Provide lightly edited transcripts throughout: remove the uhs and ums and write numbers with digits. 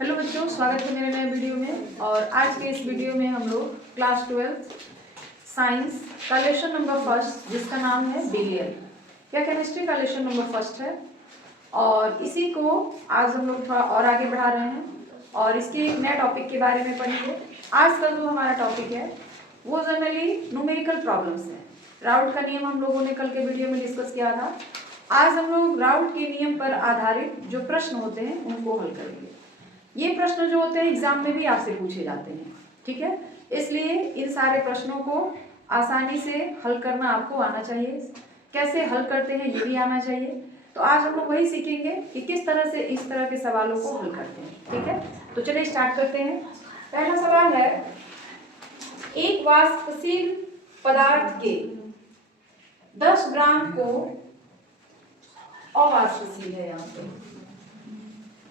Hello बच्चों, स्वागत है मेरे नए वीडियो में। और आज के इस वीडियो में हम लोग क्लास 12 साइंस का लेसन नंबर फर्स्ट, जिसका नाम है बिलियन या केमिस्ट्री का लेसन नंबर फर्स्ट है। और इसी को आज हम लोग थोड़ा और आगे बढ़ा रहे हैं और इसके नए टॉपिक के बारे में पढ़ेंगे। आज का जो हमारा टॉपिक है वो जनरली न्यूमेरिकल प्रॉब्लम्स है। राउट का नियम हम लोगों ने कल के वीडियो में डिस्कस किया था। आज हम लोग राउट के नियम पर आधारित जो प्रश्न होते हैं उनको हल करेंगे। ये प्रश्न जो होते हैं एग्जाम में भी आपसे पूछे जाते हैं, ठीक है। इसलिए इन सारे प्रश्नों को आसानी से हल करना आपको आना चाहिए। कैसे हल करते हैं ये भी आना चाहिए। तो आज हम लोग वही सीखेंगे कि किस तरह से इस तरह के सवालों को हल करते हैं, ठीक है। तो चलिए स्टार्ट करते हैं। पहला सवाल है, एक वाष्पशील पदार्थ के 10 ग्राम को अवाष्पशील है यहाँ पे,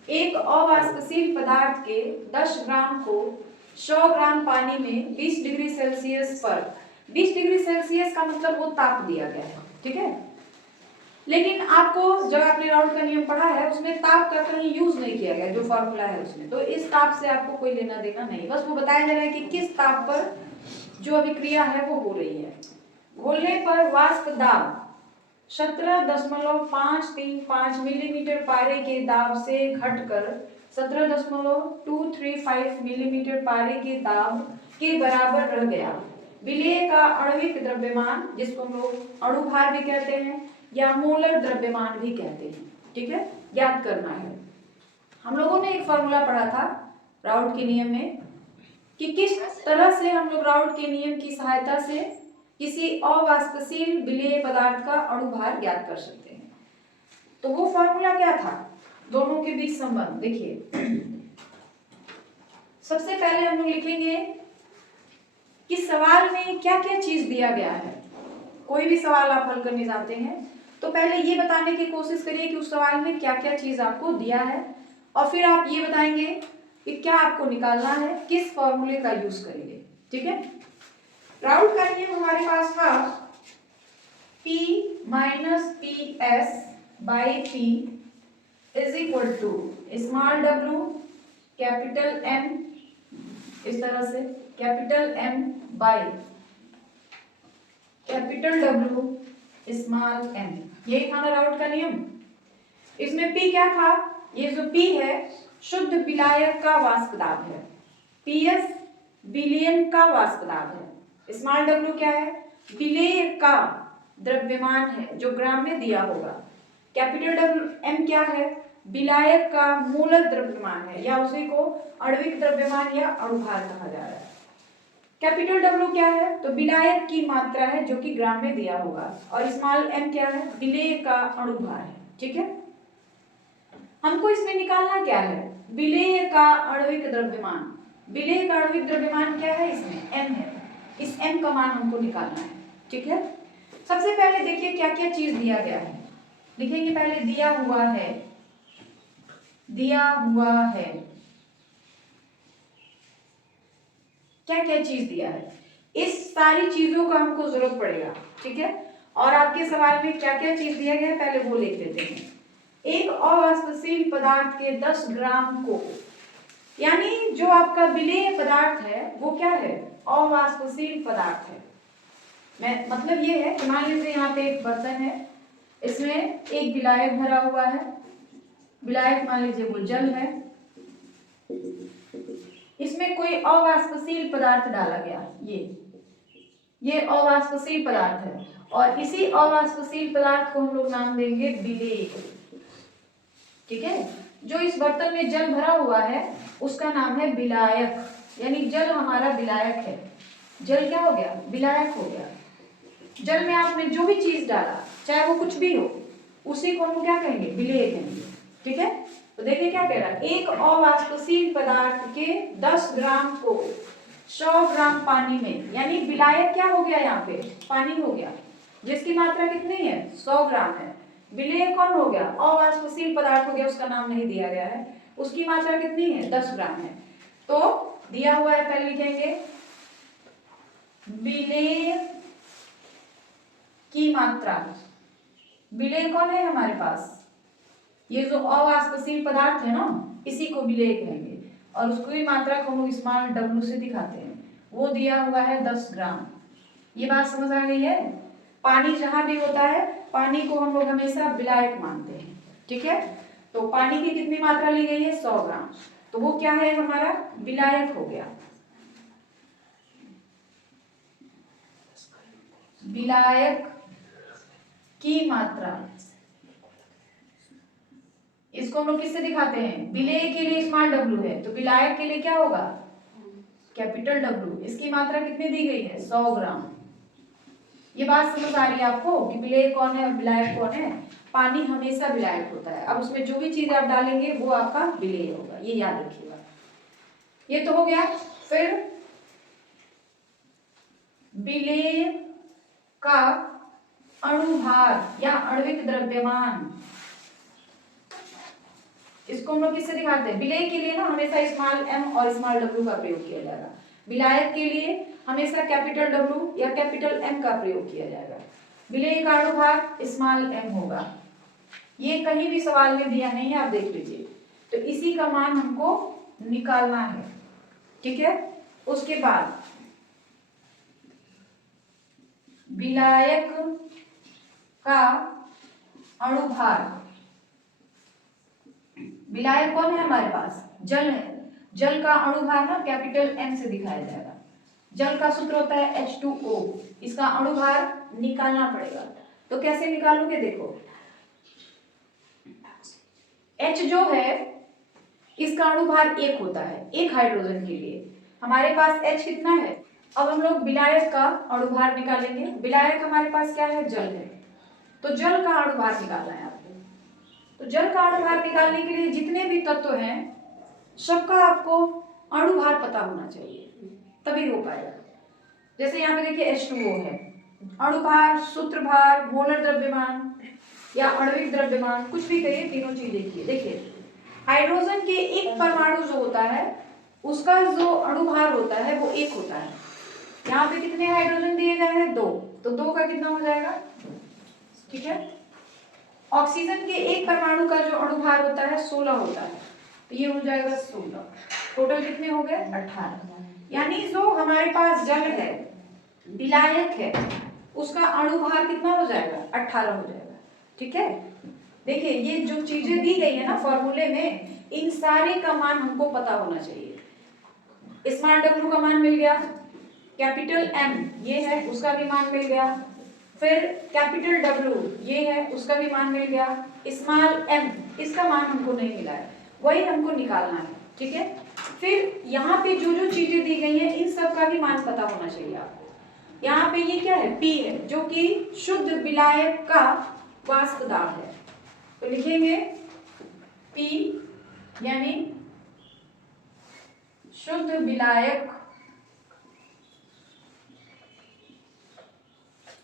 एक अवाष्पशील पदार्थ के 10 ग्राम को 100 ग्राम पानी में 20 डिग्री सेल्सियस पर, 20 डिग्री सेल्सियस का मतलब वो ताप दिया गया है, ठीक है। लेकिन आपको जब आपने राउट का नियम पढ़ा है उसमें ताप का कहीं यूज नहीं किया गया, जो फॉर्मूला है उसमें। तो इस ताप से आपको कोई लेना देना नहीं, बस वो बताया जा रहा है कि किस ताप पर जो अभिक्रिया है वो हो रही है। घोलने पर वाष्प दाब 17.535 मिलीमीटर पारे के दाब से घटकर 17.235 मिलीमीटर पारे के दाब के बराबर रह गया। विलेय का आणविक द्रव्यमान, जिसको हम लोग अणुभार भी कहते हैं या मोलर द्रव्यमान भी कहते हैं, ठीक है, ज्ञात करना है। हम लोगों ने एक फॉर्मूला पढ़ा था राउट के नियम में कि किस तरह से हम लोग राउट के नियम की सहायता से किसी अवाष्पशील विलेय पदार्थ का अणुभार ज्ञात कर सकते हैं। तो वो फॉर्मूला क्या था, दोनों के बीच संबंध देखिए। सबसे पहले हम लोग लिखेंगे कि सवाल में क्या क्या चीज दिया गया है। कोई भी सवाल आप हल करने जाते हैं तो पहले ये बताने की कोशिश करिए कि उस सवाल में क्या क्या चीज आपको दिया है, और फिर आप ये बताएंगे कि क्या आपको निकालना है, किस फॉर्मूले का यूज करेंगे, ठीक है। राउट का नियम हमारे पास था P minus P S by P is equal to small w capital M, इस तरह से capital M by capital W small m। यही था ना राउट का नियम। इसमें P क्या था, ये जो P है शुद्ध विलायक का वाष्प दाब है, PS विलयन का वाष्प दाब है, स्मॉल w क्या है, विलेय का द्रव्यमान है जो ग्राम में दिया होगा, कैपिटल W M क्या है, विलायक का मूलक द्रव्यमान है या उसी को आणविक द्रव्यमान या अणुभार कहा जा रहा है। कैपिटल W क्या है, तो विलायक की मात्रा है जो कि ग्राम में दिया होगा, और स्मॉल m क्या है, विलेय का अणुभार है, ठीक है। हमको इसमें निकालना क्या है, विलेय का आणविक द्रव्यमान। विलेय का आणविक द्रव्यमान क्या है, इसमें m है, इस m का मान हमको निकालना है, ठीक है। सबसे पहले देखिए क्या क्या चीज दिया गया है। लिखेंगे पहले दिया हुआ है, दिया हुआ है, क्या क्या चीज दिया है, इस सारी चीजों का हमको जरूरत पड़ेगा, ठीक है। और आपके सवाल में क्या क्या चीज दिया गया है पहले वो लिख लेते हैं। एक अवाष्पशील पदार्थ के 10 ग्राम को, यानी जो आपका विलेय पदार्थ है वो क्या है, अवाष्पशील पदार्थ है। मैं मतलब ये है कि मान लीजिए यहाँ पे एक बर्तन है, इसमें एक विलायक भरा हुआ है, विलायक मान लीजिए वो जल है, इसमें कोई अवाष्पशील पदार्थ डाला गया, ये अवाष्पशील पदार्थ है, और इसी अवाष्पशील पदार्थ को हम लोग नाम देंगे विलेय, ठीक है। जो इस बर्तन में जल भरा हुआ है उसका नाम है विलायक, यानी जल हमारा विलायक है। जल क्या हो गया, विलायक हो गया। जल में आपने जो भी चीज डाला चाहे वो कुछ भी हो, उसी को हम क्या कहेंगे, विलेय कहेंगे, ठीक है। तो देखिए क्या कह रहा है, एक अवाष्पशील पदार्थ के 10 ग्राम को 100 ग्राम पानी में, यानी विलायक क्या हो गया, यहाँ पे पानी हो गया जिसकी मात्रा कितनी है, 100 ग्राम है। विलेय कौन हो गया, अवाष्पशील पदार्थ हो गया, उसका नाम नहीं दिया गया है, उसकी मात्रा कितनी है, 10 ग्राम है। तो दिया हुआ है, पहले लिखेंगे विलेय की मात्रा। विलेय कौन है हमारे पास, ये जो अवाष्पशील पदार्थ है ना, इसी को विलेय कहेंगे। और उसकी मात्रा को हम स्मॉल w से दिखाते हैं। वो दिया हुआ है 10 ग्राम। ये बात समझ आ गई है। पानी जहां भी होता है, पानी को हम लोग हमेशा विलायक मानते हैं, ठीक है। तो पानी की कितनी मात्रा ली गई है? 100 ग्राम। तो वो क्या है? हमारा विलायक हो गया। विलायक की मात्रा, इसको हम लोग किससे दिखाते हैं? विलेय के लिए स्मॉल w है, तो विलायक के लिए क्या होगा? Capital W। इसकी मात्रा कितनी दी गई है? 100 ग्राम। ये बात समझ आ रही है आपको कि विलेय कौन है और विलायक कौन है? पानी हमेशा विलायक होता है। अब उसमें जो भी चीज आप डालेंगे वो आपका विलेय होगा, ये याद रखिएगा। ये तो हो गया। फिर विलेय का अणुभार या आणविक द्रव्यमान, इसको हम लोग किससे दिखाते हैं? विलेय के लिए ना हमेशा स्मॉल m और स्मॉल w का प्रयोग किया जाएगा। विलायक के लिए हमेशा कैपिटल W या कैपिटल M का प्रयोग किया जाएगा। विलेय का अणुभार स्मॉल m होगा। ये कहीं भी सवाल में दिया नहीं है, आप देख लीजिए। तो इसी का मान हमको निकालना है, ठीक है। उसके बाद विलायक का अणुभार, विलायक कौन है हमारे पास? जल है। जल का अणुभार ना कैपिटल M से दिखाया जाएगा। जल का सूत्र होता है H2O। इसका अणुभार निकालना पड़ेगा। तो कैसे निकालोगे? देखो, H जो है इसका अणुभार 1 होता है, एक हाइड्रोजन के लिए। हमारे पास H कितना है? अब हम लोग विलायक का अणुभार निकालेंगे। विलायक हमारे पास क्या है? जल है। तो जल का अणुभार निकालना है आपको। तो जल का अणुभार निकालने के लिए जितने भी तत्व हैं सबका आपको अणुभार पता होना चाहिए, तभी हो पाएगा। जैसे यहाँ पे देखिए H2O है, अणुभार, सूत्रभार, मोलर द्रव्यमान या आणविक द्रव्यमान, कुछ भी कहिए, तीनों चीज देखिए। देखिए हाइड्रोजन के एक परमाणु जो होता है उसका जो अणुभार होता है वो 1 होता है। यहाँ पे कितने हाइड्रोजन दिए गए हैं? 2। तो 2 का कितना हो जाएगा? ठीक है। ऑक्सीजन के एक परमाणु का जो अणुभार होता है 16 होता है, तो ये हो जाएगा 16। टोटल कितने हो गए? 18। यानी जो हमारे पास जल है, विलायक है, उसका अणुभार कितना हो जाएगा? 18 हो जाएगा, ठीक है। देखिए ये जो चीजें दी गई है ना फॉर्मूले में, इन सारे का मान हमको पता होना चाहिए। स्मॉल w का मान मिल गया, कैपिटल M ये है उसका भी मान मिल गया, फिर कैपिटल W ये है उसका भी मान मिल गया, स्मॉल m इसका मान हमको नहीं मिला है, वही हमको निकालना है, ठीक है। फिर यहाँ पे जो जो चीजें दी गई हैं इन सब का भी मान पता होना चाहिए आपको। यहाँ पे ये क्या है? P है, जो कि शुद्ध विलायक का वाष्प दाब है। तो लिखेंगे P यानी शुद्ध विलायक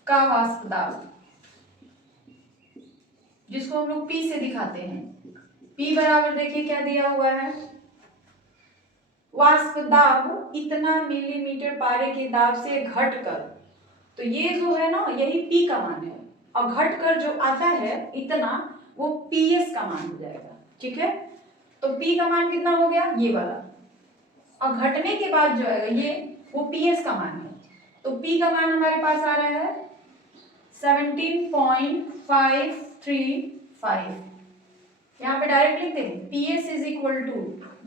का वाष्प दाब, जिसको हम लोग P से दिखाते हैं। P बराबर देखिए क्या दिया हुआ है? वाष्प दाब इतना मिलीमीटर पारे के दाब से घटकर, तो ये जो है ना यही P का मान है, और घटकर जो आता है इतना वो PS का मान हो जाएगा, ठीक है। तो P का मान कितना हो गया? ये वाला, और घटने के बाद जो आएगा ये वो PS का मान है। तो P का मान हमारे पास आ रहा है 17.535। यहाँ पे डायरेक्ट लिख देंगे PS इज इक्वल टू,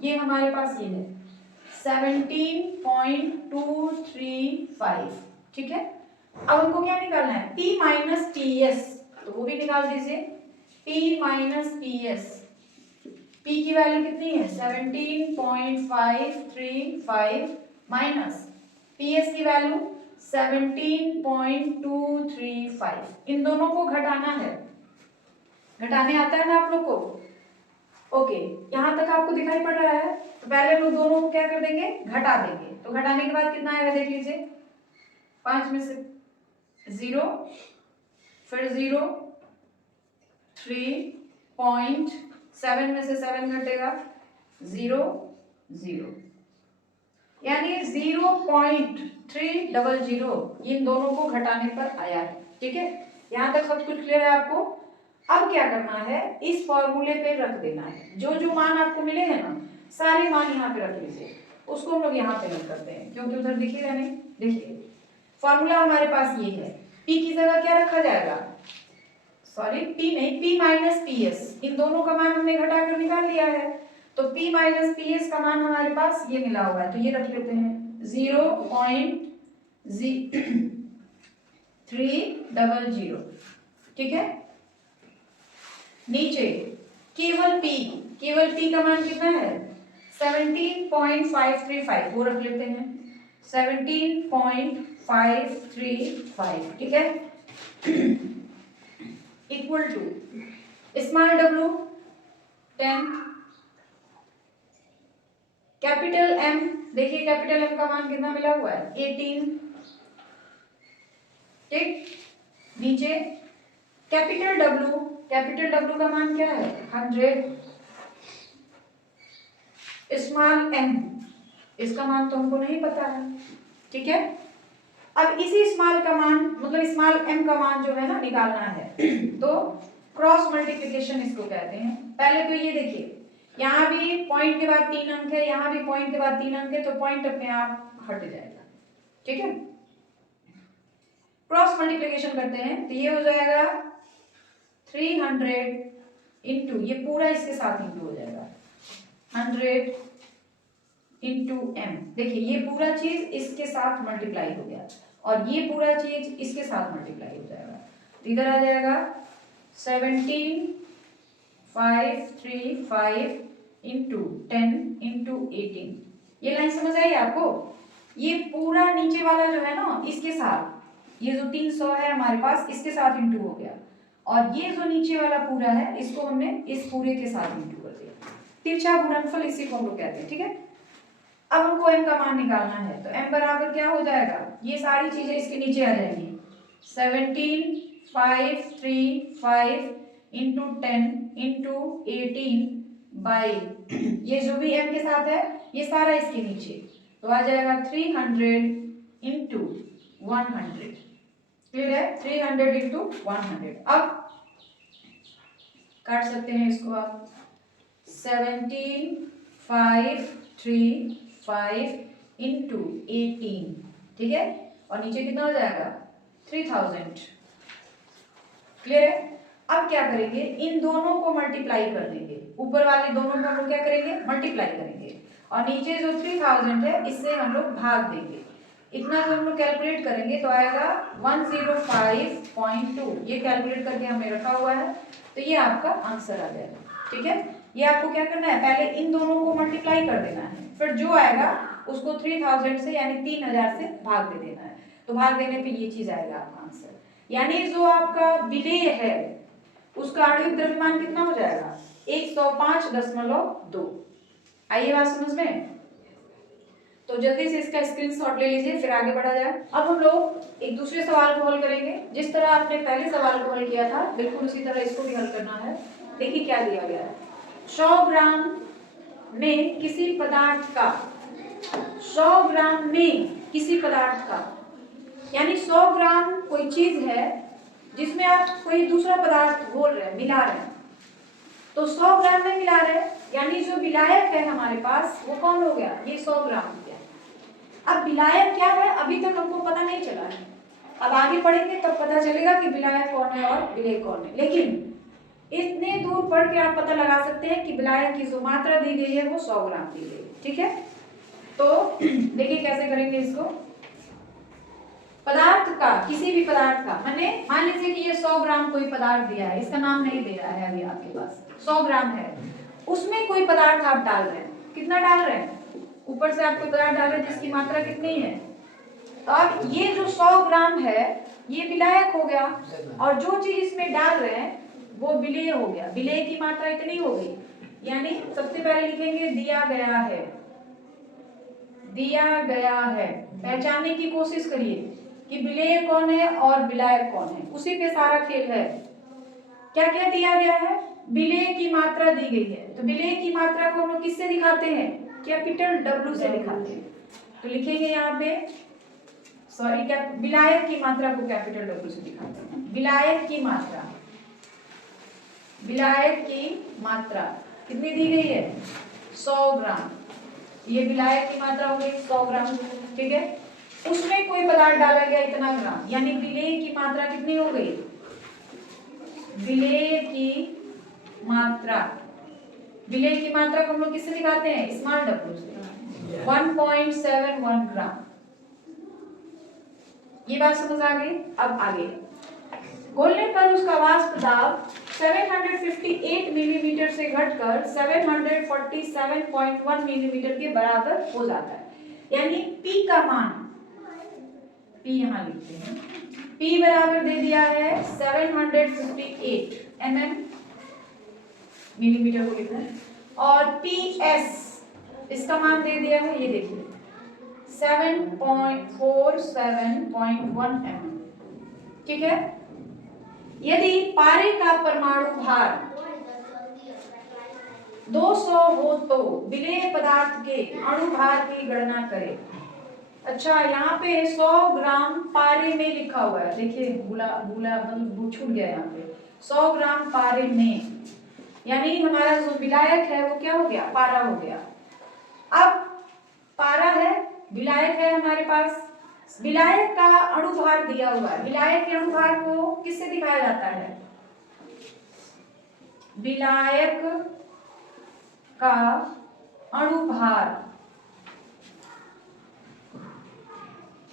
ये हमारे पास ये है 17.235, ठीक है। अब हमको क्या निकालना है? P माइनस PS, तो वो भी निकाल दीजिए। P माइनस PS, P की वैल्यू कितनी है? 17.535 माइनस PS की वैल्यू 17.235। इन दोनों को घटाना है, घटाने आता है ना आप लोग को? ओके, यहाँ तक आपको दिखाई पड़ रहा है। तो पहले हम लोग दोनों को क्या कर देंगे? घटा देंगे। तो घटाने के बाद कितना आएगा देख लीजिए, 5 में से 0, फिर 0, 3.7 में से 7 घटेगा 0, 0, यानी 0.300 इन दोनों को घटाने पर आया है, ठीक है। यहाँ तक सब कुछ क्लियर है आपको? अब क्या करना है? इस फॉर्मूले पे रख देना है। जो जो मान आपको मिले हैं ना सारे मान यहाँ पे रख लीजिए, उसको हम लोग यहाँ पे रख करते हैं क्योंकि उधर दिखेगा नहीं। देखिए फॉर्मूला हमारे पास ये है, p की जगह क्या रखा जाएगा, सॉरी p नहीं, p माइनस पी एस, इन दोनों का मान हमने घटा कर निकाल लिया है, तो p माइनस पी एस का मान हमारे पास ये मिला हुआ है, तो ये रख लेते हैं 0.300, ठीक है। नीचे केवल p का मान कितना है 17.535, वो रख लेते हैं 17.535, ठीक है। Equal to small w 10, capital M, देखिए कैपिटल M का मान कितना मिला हुआ है 18, ठीक। नीचे कैपिटल W का मान क्या है 100, स्मॉल m, इसका मान तो हमको नहीं पता है, ठीक है। अब इसी स्मॉल का मान मतलब स्मॉल m का मान जो है ना निकालना है, तो क्रॉस मल्टीप्लिकेशन इसको कहते हैं। पहले तो ये देखिए यहाँ भी पॉइंट के बाद 3 अंक है, यहाँ भी पॉइंट के बाद 3 अंक है, तो पॉइंट अपने आप हट जाएगा, ठीक है। क्रॉस मल्टीप्लिकेशन करते हैं तो ये हो जाएगा 300 इंटू, ये पूरा इसके साथ इंटू हो जाएगा 100 इंटू m। देखिए ये पूरा चीज इसके साथ मल्टीप्लाई हो गया और ये पूरा चीज इसके साथ मल्टीप्लाई हो जाएगा, तो इधर आ जाएगा 17535 इंटू 10 इंटू 18। ये लाइन समझ आई आपको? ये पूरा नीचे वाला जो है ना इसके साथ, ये जो 300 है हमारे पास इसके साथ इंटू हो गया, और ये जो नीचे वाला पूरा है इसको हमने इस पूरे के साथ इंटू कर दिया। तिरछा गुणनफल इसी को हम लोग कहते हैं, ठीक है। अब हमको m का मान निकालना है, तो m बराबर क्या हो जाएगा, ये सारी चीजें इसके नीचे आ जाएंगी 17535 इंटू 10 इंटू 18 बाई ये जो भी m के साथ है ये सारा इसके नीचे, तो आ जाएगा 300 इंटू 100, क्लियर है, 300 इंटू 100। अब काट सकते हैं इसको आप, 17535 इंटू 18, ठीक है, और नीचे कितना हो जाएगा 3000, क्लियर है। अब क्या करेंगे, इन दोनों को मल्टीप्लाई कर देंगे, ऊपर वाले दोनों को हम लोग क्या करेंगे मल्टीप्लाई करेंगे, और नीचे जो 3000 है इससे हम लोग भाग देंगे। इतना जो हम लोग कैलकुलेट करेंगे तो आएगा 105.2, ये कैलकुलेट करके हमने रखा हुआ है, तो ये आपका आंसर आ जाएगा, ठीक है। ये आपको क्या करना है, पहले इन दोनों को मल्टीप्लाई कर देना है, फिर जो आएगा उसको 3000 से यानी 3000 से भाग दे देना है, तो भाग देने पे ये चीज आएगा आपका आंसर। यानी जो आपका विलेय है उसका आणविक द्रव्यमान कितना हो जाएगा 105.2। आइए बात समझ में, तो जल्दी से इसका स्क्रीनशॉट ले लीजिए फिर आगे बढ़ा जाए। अब हम लोग एक दूसरे सवाल को हल करेंगे, जिस तरह आपने पहले सवाल को हल किया था बिल्कुल उसी तरह इसको भी हल करना है। देखिए क्या दिया गया है, 100 ग्राम में किसी पदार्थ का, 100 ग्राम में किसी पदार्थ का, यानी 100 ग्राम कोई चीज है जिसमें आप कोई दूसरा पदार्थ घोल रहे हैं, मिला रहे हैं, तो 100 ग्राम में मिला रहे हैं, यानी जो विलायक है हमारे पास वो कौन हो गया, ये 100 ग्राम हो गया। अब विलायक क्या है अभी तक हमको पता नहीं चला है, अब आगे पढ़ेंगे तब पता चलेगा कि विलायक कौन है और विलेय कौन है, लेकिन इतने दूर पढ़ के आप पता लगा सकते हैं कि विलायक की जो मात्रा दी गई है वो 100 ग्राम दी गई है, ठीक है। तो देखिए कैसे करेंगे इसको, पदार्थ का, किसी भी पदार्थ का, मैंने मान लीजिए कि ये 100 ग्राम कोई पदार्थ दिया है, इसका नाम नहीं दे रहा है अभी आपके पास, 100 ग्राम है, उसमें कोई पदार्थ आप डाल रहे हैं, कितना डाल रहे हैं, ऊपर से आप कोई पदार्थ डाल रहे हैं जिसकी मात्रा कितनी है, तो अब ये जो 100 ग्राम है ये विलायक हो गया, और जो चीज इसमें डाल रहे हैं वो विलेय हो गया, विलेय की मात्रा इतनी हो गई, यानी सबसे पहले लिखेंगे दिया गया है, दिया गया है, पहचानने की कोशिश करिए कि विलेय कौन है और विलायक कौन है, उसी पे सारा खेल है। क्या क्या दिया गया है, विलेय की मात्रा दी गई है, तो विलेय की मात्रा को हम लोग किससे दिखाते हैं, कैपिटल W से दिखाते हैं, तो लिखेंगे यहाँ पे, सॉरी क्या, विलायक की मात्रा को कैपिटल W से दिखाते हैं, विलायक की मात्रा, विलायक की मात्रा कितनी दी गई है 100 ग्राम, ये विलायक की मात्रा हो गई 100 ग्राम, ठीक है। उसमें कोई पदार्थ डाला गया इतना ग्राम, यानी विलेय की मात्रा कितनी हो गई, विलेय की मात्रा, विलेय की मात्रा को हम लोग किससे दिखाते हैं, स्मॉल डब्ल्यू से, 1.71 ग्राम। ये बात समझ आ गई। अब आगे घोलने पर उसका वाष्प दाब 758 मिलीमीटर से घटकर 747.1 मिलीमीटर के बराबर हो जाता है, यानी P का मान, P यहाँ लिखते हैं, P बराबर दे दिया है 758 मिलीमीटर को लिखना है, और PS इसका मान दे दिया है, ये देखिए 747.1 mm, ठीक है। यदि पारे का परमाणु भार 200 हो तो विलेय पदार्थ के अणु भार की गणना करें। अच्छा, यहाँ पे 100 ग्राम पारे में लिखा हुआ है, देखिए भूला मतलब छूट गया यहाँ पे, 100 ग्राम पारे में, यानी हमारा जो विलायक है वो क्या हो गया, पारा हो गया। अब पारा है, विलायक है हमारे पास, विलायक का अणुभार दिया हुआ है, विलायक के अणुभार को किससे दिखाया जाता है, विलायक का अणुभार,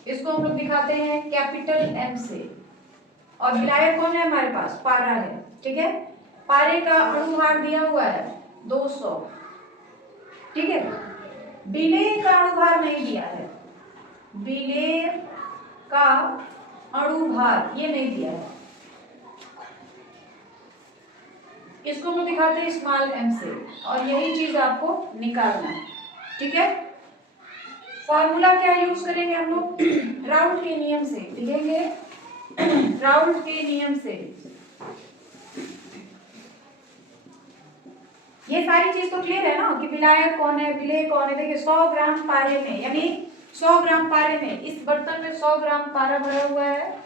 इसको हम लोग दिखाते हैं कैपिटल M से, और विलायक कौन है हमारे पास, पारा है, ठीक है। पारे का अणुभार दिया हुआ है 200, ठीक है। विलेय का अणुभार नहीं दिया है, विलेय का अणुभार ये नहीं दिया है, इसको हम दिखाते हैं स्मॉल m से, और यही चीज आपको निकालना है, ठीक है। फॉर्मूला क्या यूज करेंगे हम लोग, राउल्ट के नियम से लिखेंगे, राउल्ट के नियम से। ये सारी चीज तो क्लियर है ना कि विलायक कौन है, विलेय कौन है। देखिए 100 ग्राम पारे में, यानी 100 ग्राम पारे में, इस बर्तन में 100 ग्राम पारा भरा हुआ है,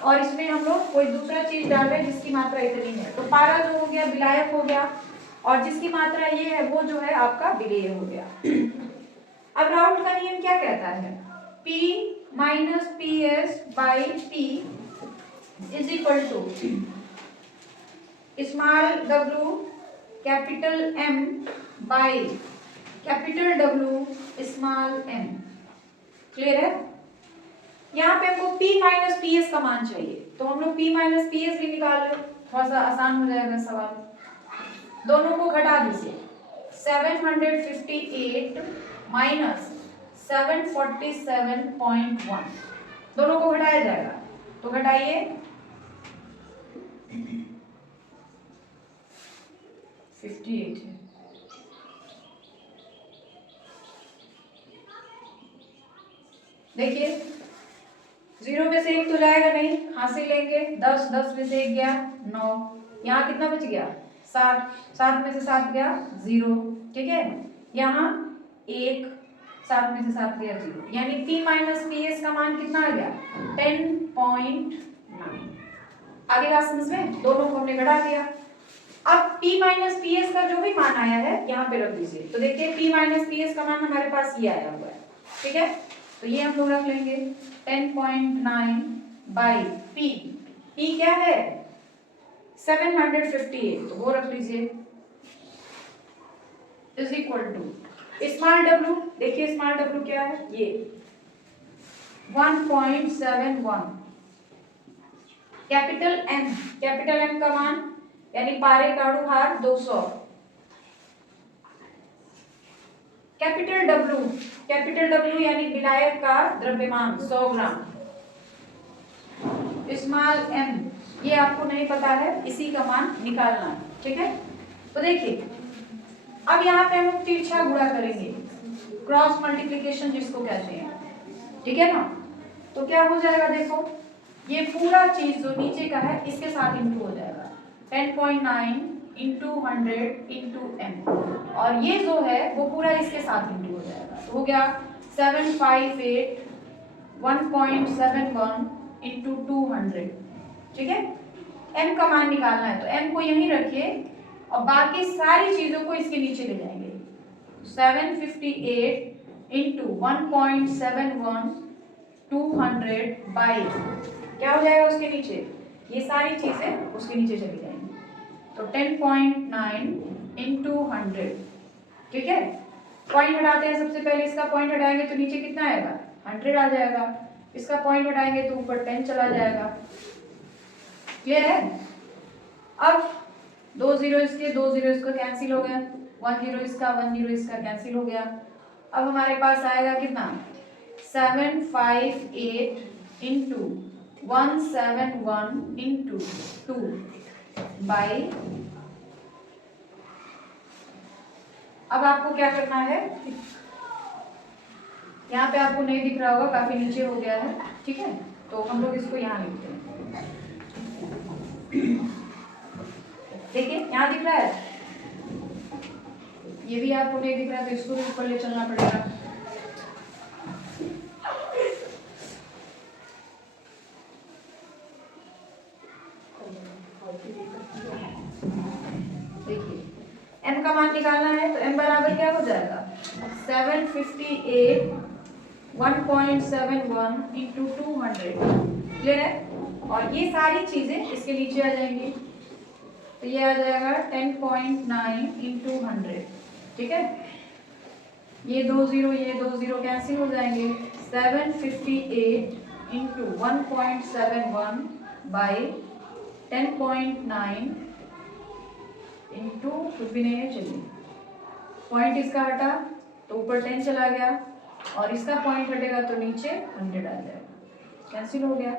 और इसमें हम लोग कोई दूसरा चीज डाल रहे हैं जिसकी मात्रा इतनी है, तो पारा जो हो गया विलायक हो गया, और जिसकी मात्रा ये है वो जो है आपका विलेय हो गया। अब राउल्ट का नियम क्या कहता है, P minus PS by P is equal to small w capital M by capital W small m। Clear है। यहाँ पे हमको P माइनस PS का मान चाहिए, तो हम लोग P माइनस PS भी निकाल लो, थोड़ा सा आसान हो जाएगा सवाल। दोनों को घटा दीजिए, 758 माइनस 747.1, दोनों को घटाया जाएगा, तो घटाइए, 58 है। देखिए 0 में से 1 तो जाएगा नहीं, हासिल लेंगे, 10 में से 1 गया 9, यहाँ कितना बच गया 7 में से 7 गया 0, ठीक है। यहाँ 1, 7 में से 7 गया 0, यानी P माइनस PS का मान कितना आ गया 10.9। आगे बात समझ में, दोनों को हमने घटा दिया। अब P माइनस PS का जो भी मान आया है यहाँ पे रख दीजिए, तो देखिए P माइनस PS का मान हमारे पास ये आया हुआ है, ठीक है। तो ये हम लोग रख लेंगे 10.9 बाई P, P क्या है 758, तो वो रख लीजिए, is equal to small w, देखिए स्मॉल w क्या है, ये 1.71, कैपिटल M का मान यानी पारे का अणुभार 200, कैपिटल W यानी विलायक का द्रव्यमान 100 ग्राम, स्मॉल m ये आपको नहीं पता है, इसी का मान निकालना है, ठीक है। तो देखिए अब यहाँ पे हम लोग तिरछा गुणा करेंगे, क्रॉस मल्टीप्लिकेशन जिसको कहते हैं, ठीक है ना। तो क्या हो जाएगा, देखो ये पूरा चीज जो नीचे का है इसके साथ इंटू हो जाएगा, 10.9 इंटू 100 इंटू m, और ये जो है वो पूरा इसके साथ इंटू हो जाएगा, तो हो गया 758 1.71 इंटू 200, ठीक है। m का मान निकालना है, तो m को यहीं रखिए और बाकी सारी चीजों को इसके नीचे ले जाएंगे, 758 इंटू 1.71 200 बाई क्या हो जाएगा उसके नीचे, ये सारी चीजें उसके नीचे चली जाएंगी, तो 10.9 इंटू 100। ठीक है, पॉइंट हटाते हैं, सबसे पहले इसका पॉइंट हटाएंगे तो नीचे कितना आएगा 100 आ जाएगा, इसका पॉइंट हटाएंगे तो ऊपर 10 चला जाएगा। क्लियर है। अब 2 जीरो इसके 2 जीरो इसका कैंसिल हो गया, 1 जीरो इसका 1 जीरो इसका कैंसिल हो गया। अब हमारे पास आएगा कितना 758 इंटू 171 इंटू 2 बाई, अब आपको क्या करना है, यहाँ पे आपको नहीं दिख रहा होगा, काफी नीचे हो गया है। ठीक है, तो हम लोग इसको यहाँ लिखते हैं। देखिए यहाँ दिख रहा है, ये भी आपको नहीं दिख रहा है, तो इसको भी ऊपर ले चलना पड़ेगा। देखिए m का मान निकालना है, तो m बराबर क्या हो जाएगा 758 1.71 इंटू 200। क्लियर है, और ये सारी चीजें इसके नीचे आ जाएंगी, तो ये आ जाएगा 10.9 इंटू 100। ठीक है, ये 2 जीरो कैंसिल हो जाएंगे, 758 इंटू 1.71 बाई 10.9 इंटू कुछ भी नहीं है, चलिए पॉइंट इसका हटा तो ऊपर 10 चला गया, और इसका पॉइंट हटेगा तो नीचे 100 आ जाएगा, कैंसिल हो गया,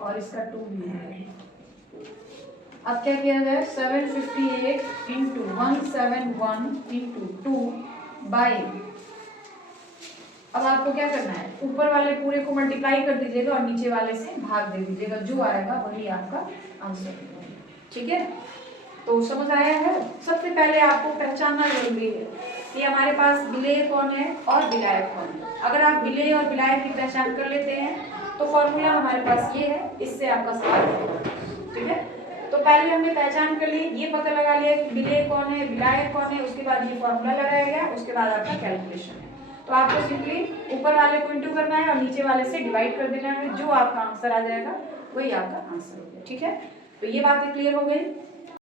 और इसका 2 भी है। अब क्या किया जाए 758 इंटू 171 इंटू 2 बाई, अब आपको क्या करना है, ऊपर वाले पूरे को मल्टीप्लाई कर दीजिएगा और नीचे वाले से भाग दे दीजिएगा, जो आएगा वही आपका आंसर। ठीक है, तो समझ आया है। सबसे पहले आपको पहचानना जरूरी है कि हमारे पास विलेय कौन है और विलायक कौन है। अगर आप विलेय और विलायक की पहचान कर लेते हैं तो फॉर्मूला हमारे पास ये है, इससे आपका सवाल होगा। ठीक है, तो पहले हमने पहचान कर ली, ये पता लगा लिया कि विलेय कौन है विलायक कौन है, उसके बाद ये फॉर्मूला लगाया गया, उसके बाद आपका कैलकुलेशन है। तो आपको सिंपली ऊपर वाले को इंटू करना है और नीचे वाले से डिवाइड कर देना है, जो आपका आंसर आ जाएगा वही आपका आंसर हो गया। ठीक है, तो ये बातें क्लियर हो गई।